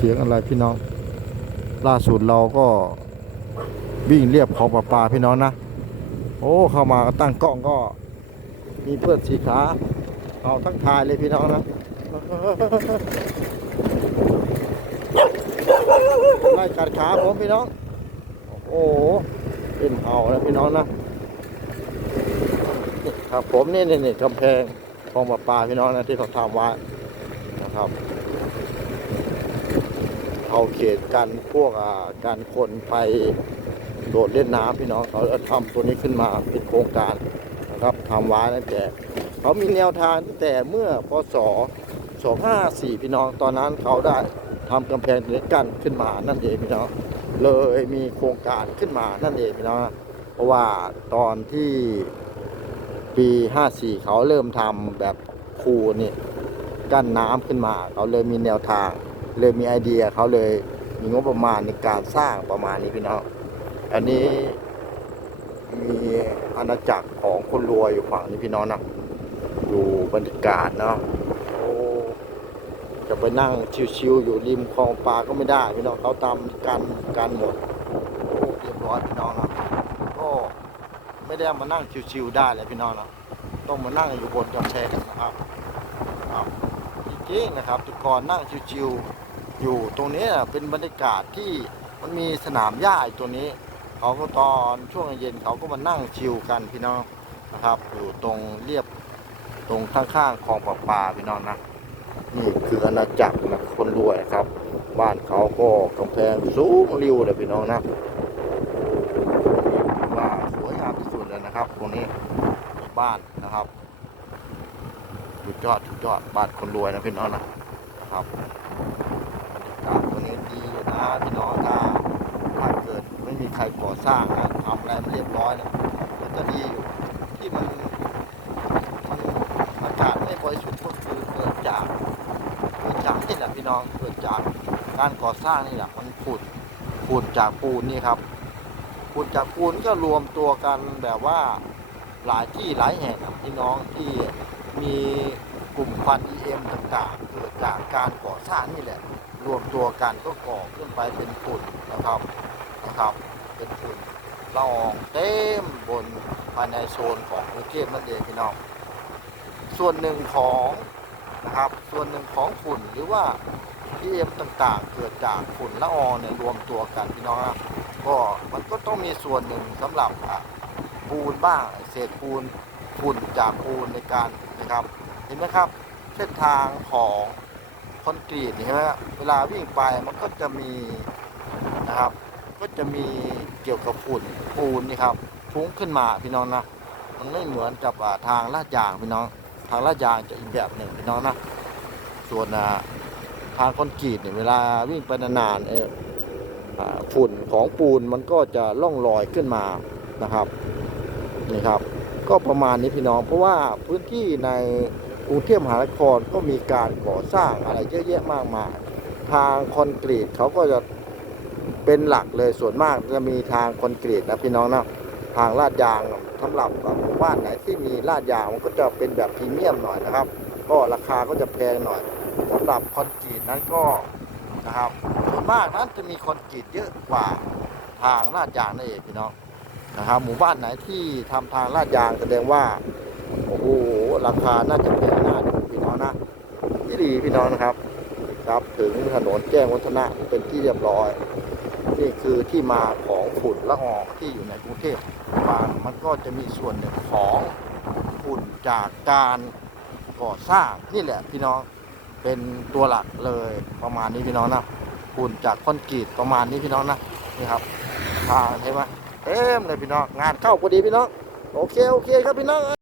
สียงอะไรพี่น้อง ล่าสุดเราก็วิ่งเรียบของประปลาพี่น้องนะ โอ้เข้ามาตั้งกล้องก็ มีเพื่อนสีขาเอาทั้งทายเลยพี่น้องนะไล่กัดขาผมพี่น้อง โอ้โหเป็นเห่าแล้วพี่น้องนะนี่ครับผมนี่นี่นี่กำแพงของประปลาพี่น้องนะที่เขาทำไว้นะครับ เอาเขตกันพวกการคนไปโดดเล่นน้ำพี่น้องเขาทำตัวนี้ขึ้นมาเป็นโครงการนะครับทำไว้ตั้งแต่เขามีแนวทางตั้งแต่เมื่อพศ254 พี่น้องตอนนั้นเขาได้ทำกำแพงเหล็กกันขึ้นมานั่นเองพี่น้องเลยมีโครงการขึ้นมานั่นเองพี่น้องเพราะว่าตอนที่ปี 54 เขาเริ่มทำแบบคูนี่ กั้นน้ำขึ้นมา เขาเลยมีแนวทาง เลยมีไอเดียเขาเลยมีงบประมาณในการสร้างประมาณนี้พี่น้องอันนี้มีอาณาจักรของคนรวยอยู่ฝั่งนี้พี่น้องนะอยู่บรรยากาศเนาะจะไปนั่งชิวๆอยู่ริมคลองปลาก็ไม่ได้พี่น้องเขาทำการการหมดโอ้เรียบร้อยพี่น้องนะก็ไม่ได้มานั่งชิวๆได้เลยพี่น้องนะต้องมานั่งอยู่บนกำแพงนะครับ จริงๆนะครับ ทุกคนนั่งชิวๆอยู่ตรงนี้เป็นบรรยากาศที่มันมีสนามหญ้าตัวนี้ เขาก็ตอนช่วงเย็นเขาก็มานั่งชิวกันพี่น้องนะครับ อยู่ตรงเรียบตรงข้างๆคลองประปาพี่น้องนะนี่คืออาณาจักรนะคนรวยครับ บ้านเขาก็กำแพงสูงริ้วเลยพี่น้องนะว่าสวยงามที่สุดเลยนะครับ ตรงนี้บ้านนะครับ สุดยอดสุดยอดบ้านคนรวยนะพี่น้องนะนะครับบรรยากาศตัวนี้ดีนะพี่น้องถ้าถ้าเกิดไม่มีใครก่อสร้างนะทำอะไรไม่เรียบร้อยเนี่ยมันจะดีอยู่ที่มันอากาศไม่บริสุทธิ์ก็คือเกิดจากเกิดจากนี่แหละพี่น้องเกิดจากการก่อสร้างนี่แหละมันผุดผุดจากปูนนี่ครับผุดจากปูนก็รวมตัวกันแบบว่าหลายที่หลายแห่งพี่น้องที่ มีกลุ่มควัน EM ต่างๆ เกิดจากการก่อสร้างนี่แหละ รวมตัวกันก็ก่อขึ้นไปเป็นฝุ่นนะครับนะครับ เป็นฝุ่นละอองเต็มบนภายในโซนของกรุงเทพนั่นเองพี่น้องส่วนหนึ่งของนะครับส่วนหนึ่งของฝุ่นหรือว่า PM ต่างๆ เกิดจากฝุ่นละอองเนี่ยรวมตัวกันพี่น้องนะก็มันก็ต้องมีส่วนหนึ่งสำหรับปูนบ้างเศษปูน ฝุ่นจากปูนในการนะครับ เห็นไหมครับ เส้นทางของคอนกรีตนี่เห็นไหมครับเวลาวิ่งไปมันก็จะมีนะครับ ก็จะมีเกี่ยวกับฝุ่นปูนนี่ครับฟุ้งขึ้นมาพี่น้องนะมันไม่เหมือนกับทางลาดยางพี่น้อง ทางลาดยางจะอีกแบบหนึ่งพี่น้องนะส่วนทางคอนกรีตเนี่ยเวลาวิ่งไปนานๆเออฝุ่นของปูนมันก็จะล่องลอยขึ้นมานะครับนี่ครับ ก็ประมาณนี้พี่น้อง เพราะว่าพื้นที่ในกรุงเทพมหานครก็มีการก่อสร้างอะไรเยอะแยะมากมายทางคอนกรีตเขาก็จะเป็นหลักเลยส่วนมากจะมีทางคอนกรีตนะพี่น้องนะทางลาดยางสำหรับหมู่บ้านไหนที่มีลาดยางมันก็จะเป็นแบบพรีเมียมหน่อยนะครับ ก็ราคาก็จะแพงหน่อยสำหรับคอนกรีตนั้นก็นะครับส่วนมากนั้นจะมีคอนกรีตเยอะกว่าทางลาดยางนั่นเองพี่น้อง นะครับหมู่บ้านไหนที่ทำทางลาดยางแสดงว่าโอ้โหราคาน่าจะแพงน่าดูพี่น้องนะที่ดีพี่น้องนะครับครับถึงถนนแจ้งวัฒนะเป็นที่เรียบร้อยนี่คือที่มาของฝุ่นละอองที่อยู่ในกรุงเทพบางมันก็จะมีส่วนหนึ่งของฝุ่นจากการก่อสร้างนี่แหละพี่น้องเป็นตัวหลักเลยประมาณนี้พี่น้องนะฝุ่นจากคอนกรีตประมาณนี้พี่น้องนะนี่ครับทางเห็นไหม ต็มเลยพี่น้องงานเข้าพอดีพี่น้องโอเคโอเคครับพี่น้อง